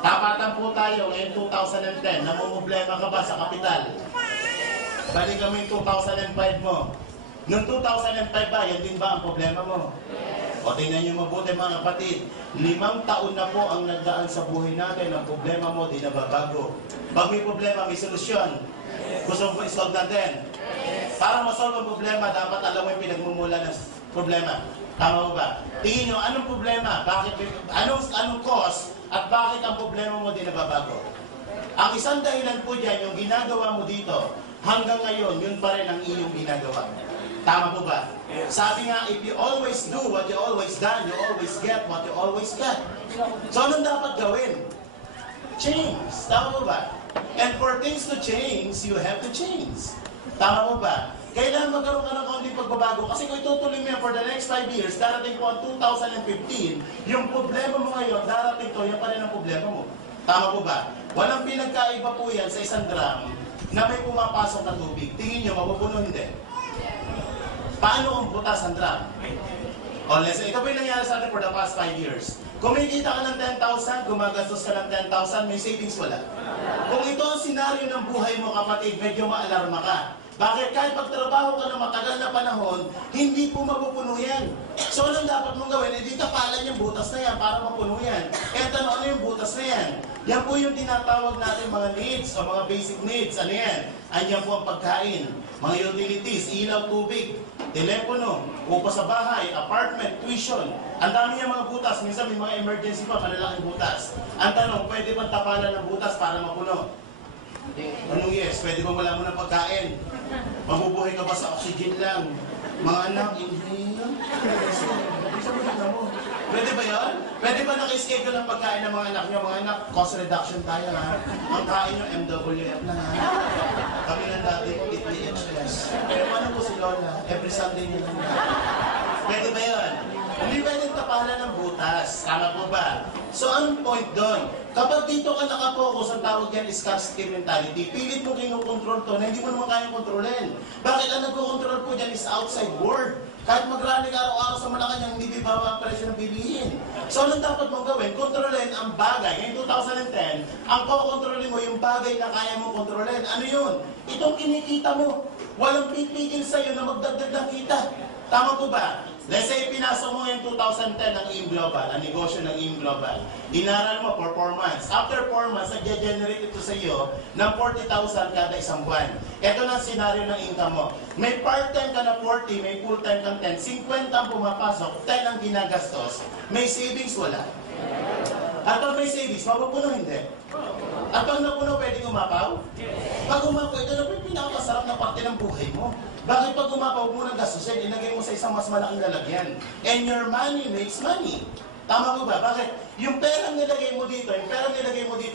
Tapatan po tayo ngayon 2010, namumblema ka ba sa kapital? Balikan mo yung 2005 mo. Noong 2005 ba, yan din ba ang problema mo? O tingnan nyo mabuti mga kapatid, 5 taon na po ang nagdaan sa buhay natin, ang problema mo di nababago. Pag may problema, may solusyon. Gusto mo isolve natin? Para masolve ang problema, dapat alam mo yung pinagmumula ng problema. Tama mo ba? Tingin nyo, anong problema? Anong cause? At bakit ang problema mo di nababago? Ang isang dahilan po dyan, yung ginagawa mo dito, hanggang ngayon, yun pa rin ang iyong ginagawa. Tama po ba? Sabi nga, if you always do what you always done, you always get what you always get. So, anong dapat gawin? Change. Tama po ba? And for things to change, you have to change. Tama po ba? Kailangan magkaroon ka ng kaunting pagbabago kasi kung itutuloy mo yan for the next 5 years, darating po ang 2015, yung problema mo ngayon, darating to, yan pa rin ang problema mo. Tama po ba? Walang pinagkaiba po yan sa isang drum na may pumapasok na tubig. Tingin nyo, mapupuno hindi. Paano ang butas ang drum? O, listen, ito po yung nangyari sa atin for the past 5 years. Kumikita ka ng 10,000, gumagastos ka ng 10,000, may savings wala. Kung ito ang senaryo ng buhay mo, kapatid, medyo maalarma ka. Bakit? Kahit pagtrabaho ka ng matagal na panahon, hindi po mapupuno yan. So, anong dapat mong gawin? Eh, di tapalan yung butas na yan para mapuno yan. Eto, ano yung butas na yan? Yan po yung tinatawag natin mga needs o mga basic needs. Ano yan? Anyan po ang pagkain, mga utilities, ilaw, tubig, telepono, upa sa bahay, apartment, tuition. Ang dami niya mga butas. Minsan may mga emergency pa, malalaking butas. Ang tanong, pwede bang tapalan ng butas para mapuno? Anong yes? Pwede bang wala mo ng pagkain? Mabubuhay ka ba sa oxygen lang? Mga anak, inhale. Pwede ba yun? Pwede ba naka-schedule ang pagkain ng mga anak nyo? Mga anak, cost reduction tayo ha. Ang kain nyo, MWF na ha. Kami lang dati, EPHS. Pero ano po si Lola? Every Sunday nyo lang na. Pwede ba yun? Hindi pwedeng tapalan ng butas. Tama po ba? So, anong point doon? Kapag dito ka nakapokus, ang tawag yan is scarcity mentality. Pilit mo kinukontrol to na hindi mo naman kayang kontrolin. Bakit ang nagkocontrol po dyan is outside world? Kahit mag-rally ka araw-araw sa Malacanang, hindi bibaba ang presyo ng bilihin. So, anong dapat mong gawin? Kontrolin ang bagay. Ngayon 2010, ang kukontrolin mo yung bagay na kaya mong kontrolin. Ano yun? Itong kinikita mo. Walang pipigil sa'yo na magdagdag ng kita. Tama po ba? Let's say, pinasok mo yung 2010 ng AIM Global, ang negosyo ng AIM Global. Inaral mo for 4 months. After 4 months, nag-generate ito sa iyo ng 40,000 kada isang buwan. Ito na ang senaryo ng income mo. May part-time ka na 40, may full-time kang 10. 50 ang pumapasok, 10 ang ginagastos. May savings, wala. At pag may savings, mapupuno hindi. At pag napuno, pwedeng umapaw? Pag umapaw, ito na po yung pinakamasarap na parte ng buhay mo. Bakit pag umapaw mo ng gastusin, ilagay mo sa isang mas malaking lalagyan? And your money makes money. Tama ko ba? Bakit? Yung perang nilagay mo dito,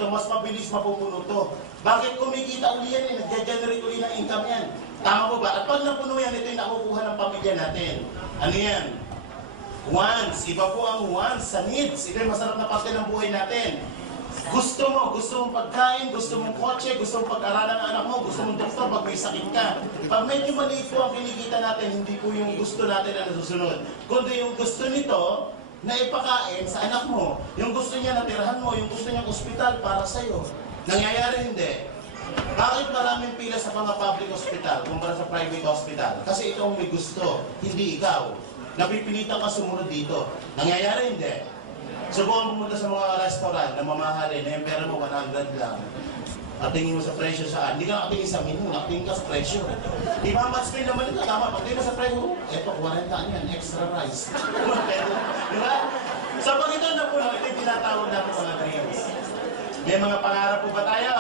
mas mabilis mapupuno to. Bakit kumikita uli yan, nag-generate uli ng income yan? Tama ko ba? At pag napuno yan, ito yung nakukuha ng pamilya natin. Ano yan? Wants. Iba po ang wants sa needs. Ito yung masarap na parte ng buhay natin. Gusto mong pagkain, gusto mong kotse, gusto mong pag-aralan ng anak mo, gusto mong doktor pag may sakit ka. Pag medyo maliit po ang kinikita natin, hindi po yung gusto natin na nasusunod. Kundi yung gusto nito na ipakain sa anak mo, yung gusto niya na tirahan mo, yung gusto niya ospital para sa'yo. Nangyayari hindi. Bakit maraming pila sa mga public hospital kumpara sa private hospital? Kasi ito ang may gusto, hindi ikaw. Napipilitan ka sumunod dito. Nangyayari hindi. Subukan pumunta sa mga restaurant na mamahalin, na yung pera mo 100 lang. At tingin mo sa presyo saan? Hindi ka nakatingin sa menu, nakatingin ka sa presyo. Di ba, match pay naman ito, tama. Pag tingin mo sa presyo, eto, 40 yan, extra rice. Di ba? Sa pag ito na po, ito yung tinatawag natin mga dreams. May mga pangarap po ba tayo?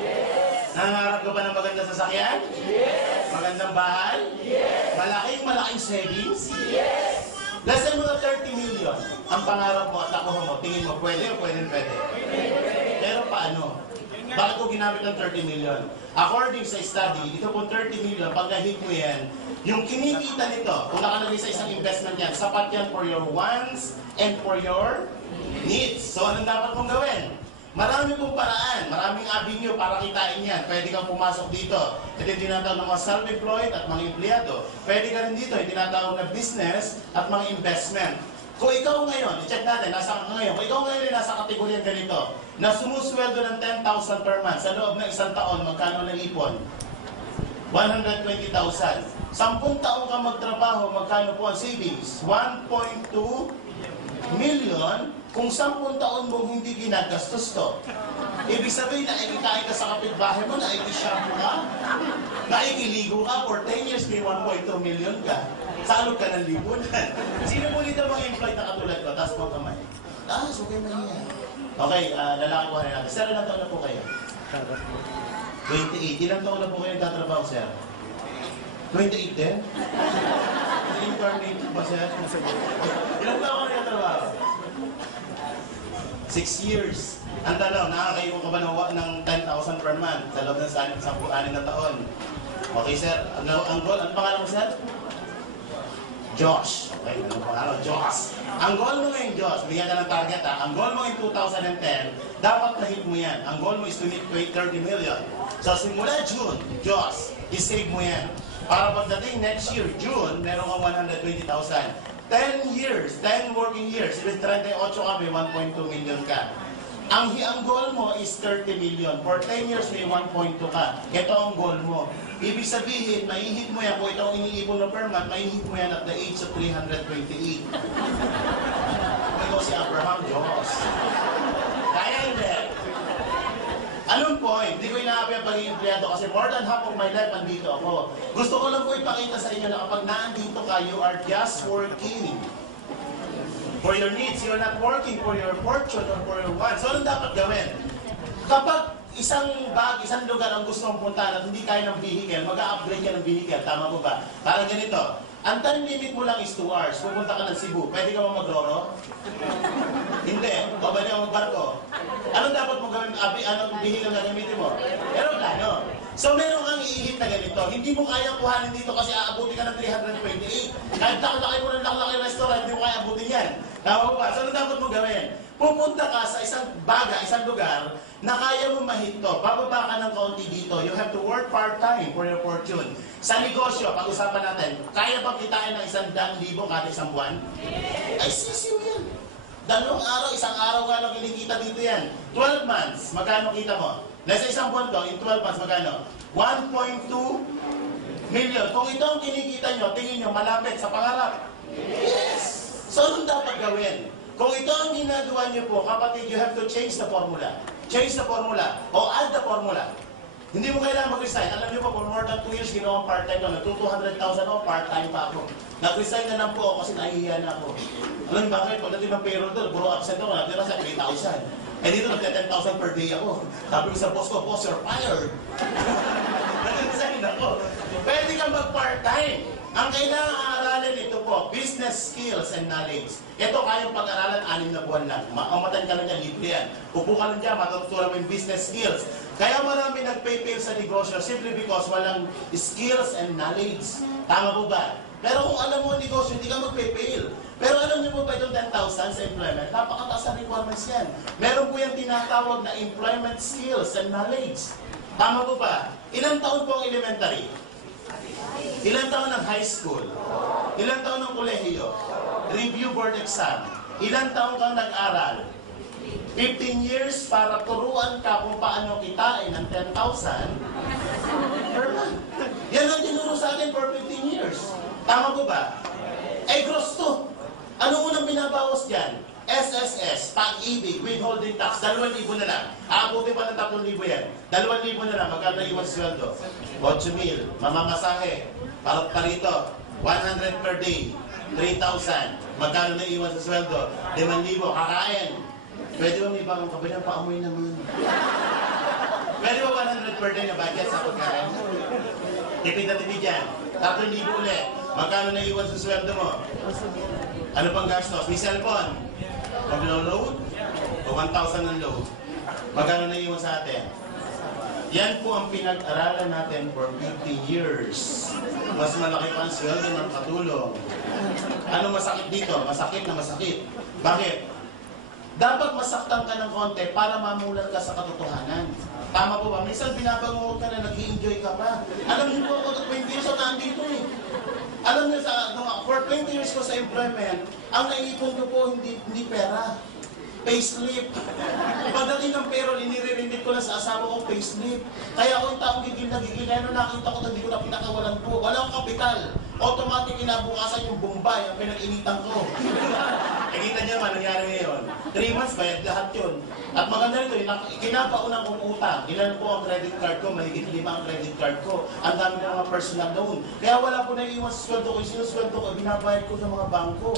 Yes! Nangarap ka ba ng magandang sasakyan? Yes! Magandang bahay? Yes! Malaking savings? Yes! Less than mga 30 million ang pangarap mo at nakuha mo. Tingin mo, pwede o pwede? Pero paano? Bakit ko ginamit ng 30 million? According sa study, ito po 30 million, pag na-hit mo yan, yung kinikita nito, kung nakalagay sa isang investment yan, sapat yan for your wants and for your needs. So, anong dapat mong gawin? Marami pong paraan, maraming avenue para kitain yan. Pwede kang pumasok dito. Ito yung tinatawag ng mga self-employed at mga empleyado. Pwede ka rin dito, yung tinatawag na business at mga investment. Kung ikaw ngayon, i-check natin, nasa ka ngayon, kung ikaw ngayon ay nasa kategorya ganito, na sumusweldo ng 10,000 per month sa loob ng isang taon, magkano na ipon? 120,000. 10 taong ka magtrabaho, magkano po ang savings? 1.2 million kung 10 taon mo hindi ginagastos to. Ibig sabihin na ikikain ka sa kapitbahay mo, na ikishampoo ka, na ikiligo ka, for 10 years may 1.2 million ka. Salog ka ng lipunan. Sino mo dito mga employed na katulad ko? Taas mo kamay. Taas, okay mahiya. Okay, lalaki ko natin. Sir, ilang taon na po kayo? 28. Ilang taon na po kayo nagtatrabaho, sir? 28 din? Incarnate ba, sir? Ilang taon ka nagtatrabaho? 6 years. Ang tanong, nakakayo ka ba ng 10,000 per month sa loob ng 10 na taon? Okay, sir. Ang goal, ano pangalan mo, sir? Josh. Okay, ano pangalan? Josh. Ang goal mo ngayon, Josh, bigyan ka ng target ha. Ang goal mo in 2010, dapat na-hit mo yan. Ang goal mo is to hit 30 million. So, simula June, Josh, i-save mo yan. Para pagdating next year, June, meron kang 120,000. 10 years, 10 working years, ibig 38 ka, may 1.2 million ka. Ang goal mo is 30 million. For 10 years, may 1.2 ka. Ito ang goal mo. Ibig sabihin, maihit mo yan, kung ito ang iniipon na per month, maihit mo yan at the age of 328. Ito si Abraham, Diyos. Kaya hindi. Anong point? Hindi ko inaapi ang pagiging empleyado kasi more than half of my life andito ako. Gusto ko lang po ipakita sa inyo na kapag naandito ka, you are just working for your needs. You're not working for your fortune or for your wants. So, anong dapat gawin? Kapag isang lugar ang gusto mong puntahan at hindi kaya ng vehicle, mag-a-upgrade ka ng vehicle. Tama po ba? Parang ganito. Ang time limit mo lang is 2 hours. Pupunta ka ng Cebu. Pwede ka mo mag-roro? Hindi. O pwede ka mag-barko? Anong dapat mo gawin? Anong vehicle na gamitin mo? Aeroplano. So meron kang iihit na ganito. Hindi mo kaya kuhanin dito kasi aabuti ka ng 328. Kahit laki mo ng laki restaurant, hindi mo kaya abutin yan. Tama ba? So ano dapat mo gawin? Pupunta ka sa isang lugar na kaya mo mahito. Bababa ka ng kaunti dito. You have to work part-time for your fortune. Sa negosyo, pag-usapan natin, kaya bang kitain ng 100,000 kada isang buwan? Ay, sisiw yan. 2 araw, 1 araw nga lang kinikita dito yan. 12 months, magkano kita mo? Nasa isang buwan to, in 12 months, magkano? 1.2 million. Kung ito ang kinikita nyo, tingin nyo, malapit sa pangarap. Yes! So, anong dapat gawin? Kung ito ang ginagawa nyo po, kapatid, you have to change the formula. Change the formula. O add the formula. Hindi mo kailangan mag-resign. Alam niyo po, for more than 2 years, ginawang part-time ko. Nag-200,000 ako, part-time pa ako. Nag-resign na lang po ako kasi nahihiya na ako. Alam niyo bakit? Pagdating ng payroll doon, puro absent ako, natira sa 3,000. Eh dito, nag-10,000 per day ako. Sabi ko sa boss ko, boss, you're fired. Nag-resign ako. Pwede kang mag-part-time. Ang kailangan aralin ito po, business skills and knowledge. Ito kayang pag-aralan 6 na buwan lang. Makamatan ka lang yan, libre yan. Upo ka lang dyan, matutunan mo yung business skills. Kaya marami nag-pay-fail sa negosyo simply because walang skills and knowledge. Tama po ba? Pero kung alam mo ang negosyo, hindi ka mag-pay-fail. Pero alam niyo po ba itong 10,000 sa employment? Napakataas ang requirements yan. Meron po yung tinatawag na employment skills and knowledge. Tama po ba? Ilang taon po ang elementary? Ilang taon ng high school? Ilang taon ng kolehiyo? Review board exam. Ilang taon kang nag-aral? 15 years para turuan ka kung paano kitain ng 10,000 per month. Yan ang tinuro sa akin for 15 years. Tama po ba? Eh, gross to. Ano unang binabawas dyan? SSS, pag-ibig, withholding tax, 2,000 na lang. Aabutin pa ng 3,000 yan. 2,000 na lang, magkano iwan sweldo? 8,000, mamamasahe, parito, 100 per day, 3,000. Magkano na iwan sa sweldo? 5,000, kakain. Pwede ba may bagong kabilang paamoy naman? Pwede ba 100 per day na budget sa pagkain? Tipid na tipid yan. 3,000 ulit. Magkano na iwan sa sweldo mo? Ano pang gastos? May cellphone. Pag-load, o 1,000 ang load. Magkano na iwan sa atin? Yan po ang pinag-aralan natin for 50 years. Mas malaki pa ang sweldo ng katulong. Ano masakit dito? Masakit na masakit. Bakit? Dapat masaktan ka ng konti para mamulat ka sa katotohanan. Tama po ba? Minsan binabangungot ka na nag-i-enjoy ka pa. Alam niyo po ako, 20 years ako nandito eh. Alam niyo, for 20 years ko sa employment, ang naiipon ko po hindi pera. Payslip. Pagdating ng payroll, inire-remit ko lang sa asawa ko, payslip. Kaya ako yung taong gigil na gigil. Kaya nung nakita ko, hindi ko na pinakawalan po. Wala akong kapital. Automatic kinabukasan yung Bombay, ang pinag-initan ko. Nakita niyo naman, nangyari ngayon. 3 months, bayad lahat yun. At maganda nito, kinapaunang kong utang. Ilan po ang credit card ko, mahigit 5 ang credit card ko. Ang dami ng mga personal loan. Kaya wala po naiiwan sa sweldo ko. Yung sinusweldo ko, binabayad ko sa mga bangko.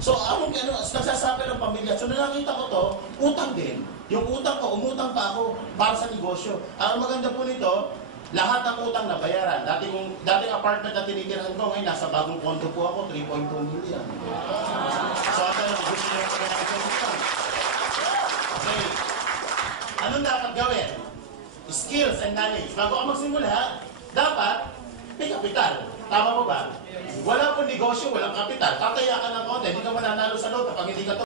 So, nagsasabi ng pamilya. So, nakita ko to, utang din. Yung utang ko, umutang pa ako para sa negosyo. Ang maganda po nito, lahat ng utang na bayaran. Dating apartment na tinitirahan ko, ngayon nasa bagong kondo po ako, 3.2 million. So, ang tanong, gusto nyo yung utang. Okay. Anong dapat gawin? Skills and knowledge. Bago ka magsimula, dapat may kapital. Tama mo ba? Wala pong negosyo, walang kapital. Tataya ka ng konti, hindi ka mananalo sa loto pag hindi ka